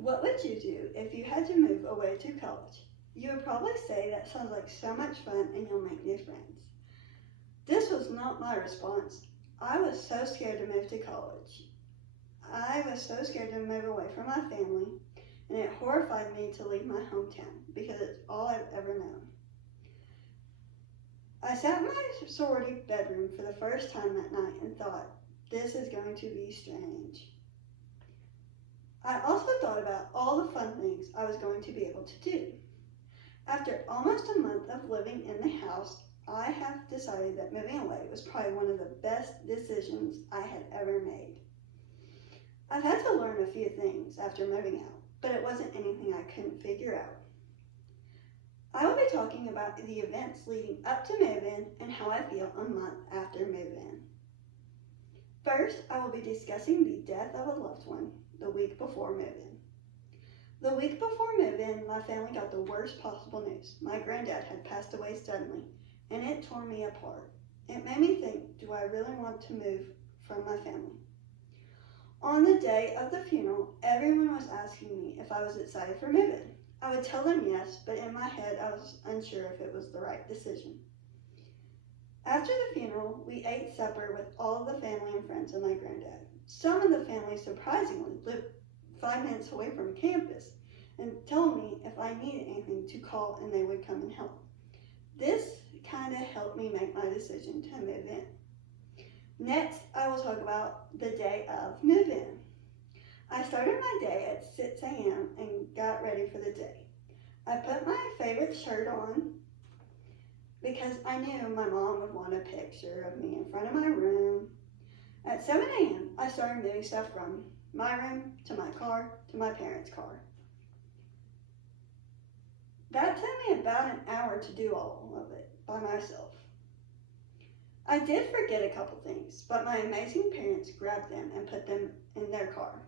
What would you do if you had to move away to college? You would probably say that sounds like so much fun and you'll make new friends. This was not my response. I was so scared to move to college. I was so scared to move away from my family, and it horrified me to leave my hometown because it's all I've ever known. I sat in my sorority bedroom for the first time that night and thought, this is going to be strange. I also thought about all the fun things I was going to be able to do. After almost a month of living in the house, I have decided that moving away was probably one of the best decisions I had ever made. I've had to learn a few things after moving out, but it wasn't anything I couldn't figure out. I will be talking about the events leading up to move-in and how I feel a month after move-in. First, I will be discussing the death of a loved one the week before move-in. The week before move-in, my family got the worst possible news. My granddad had passed away suddenly, and it tore me apart. It made me think, do I really want to move from my family? On the day of the funeral, everyone was asking me if I was excited for move-in. I would tell them yes, but in my head I was unsure if it was the right decision. After the funeral, we ate supper with all the family and friends of my granddad. Some of the family surprisingly lived 5 minutes away from campus and told me if I needed anything to call and they would come and help. This kind of helped me make my decision to move in. Next, I will talk about the day of move-in. I started my day at 6 a.m. and got ready for the day. I put my favorite shirt on because I knew my mom would want a picture of me in front of my room. At 7 a.m., I started moving stuff from my room to my car to my parents' car. That took me about an hour to do all of it by myself. I did forget a couple things, but my amazing parents grabbed them and put them in their car.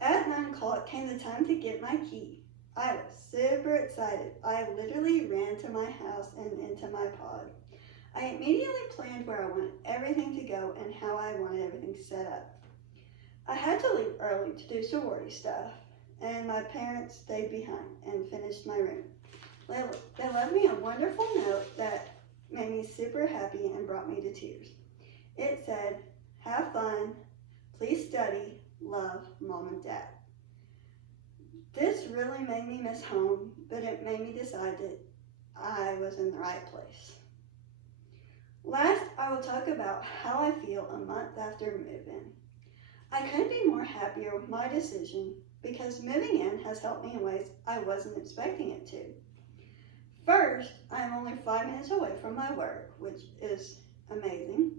At 9 o'clock came the time to get my key. I was super excited. I literally ran to my house and into my pod. I immediately planned where I wanted everything to go and how I wanted everything set up. I had to leave early to do sorority stuff, and my parents stayed behind and finished my room. They left me a wonderful note that made me super happy and brought me to tears. It said, "Have fun, please study, love, Mom and Dad." This really made me miss home, but it made me decide that I was in the right place. Last, I will talk about how I feel a month after move-in. I couldn't be more happier with my decision because moving in has helped me in ways I wasn't expecting it to. First, I am only 5 minutes away from my work, which is amazing.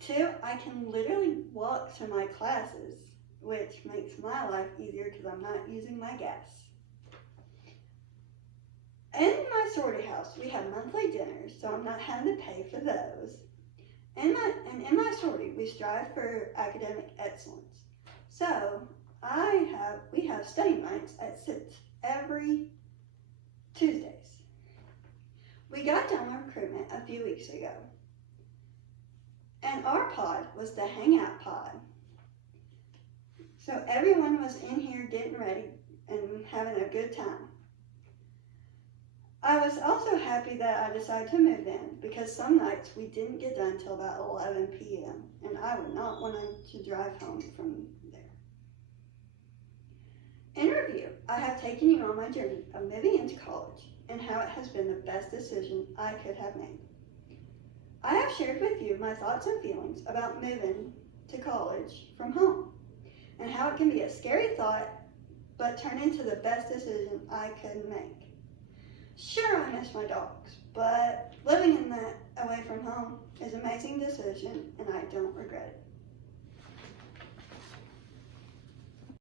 2, I can literally walk to my classes, which makes my life easier because I'm not using my gas. In my sorority house, we have monthly dinners, so I'm not having to pay for those. In my sorority, we strive for academic excellence. So we have study nights at 6 every Tuesdays. We got done with recruitment a few weeks ago, and our pod was the hangout pod. So everyone was in here getting ready and having a good time. I was also happy that I decided to move in because some nights we didn't get done until about 11 p.m. and I would not want to drive home from there. In review, I have taken you on my journey of moving into college and how it has been the best decision I could have made. I have shared with you my thoughts and feelings about moving to college from home and how it can be a scary thought but turn into the best decision I could make. Sure, I miss my dogs, but living in that away from home is an amazing decision and I don't regret it.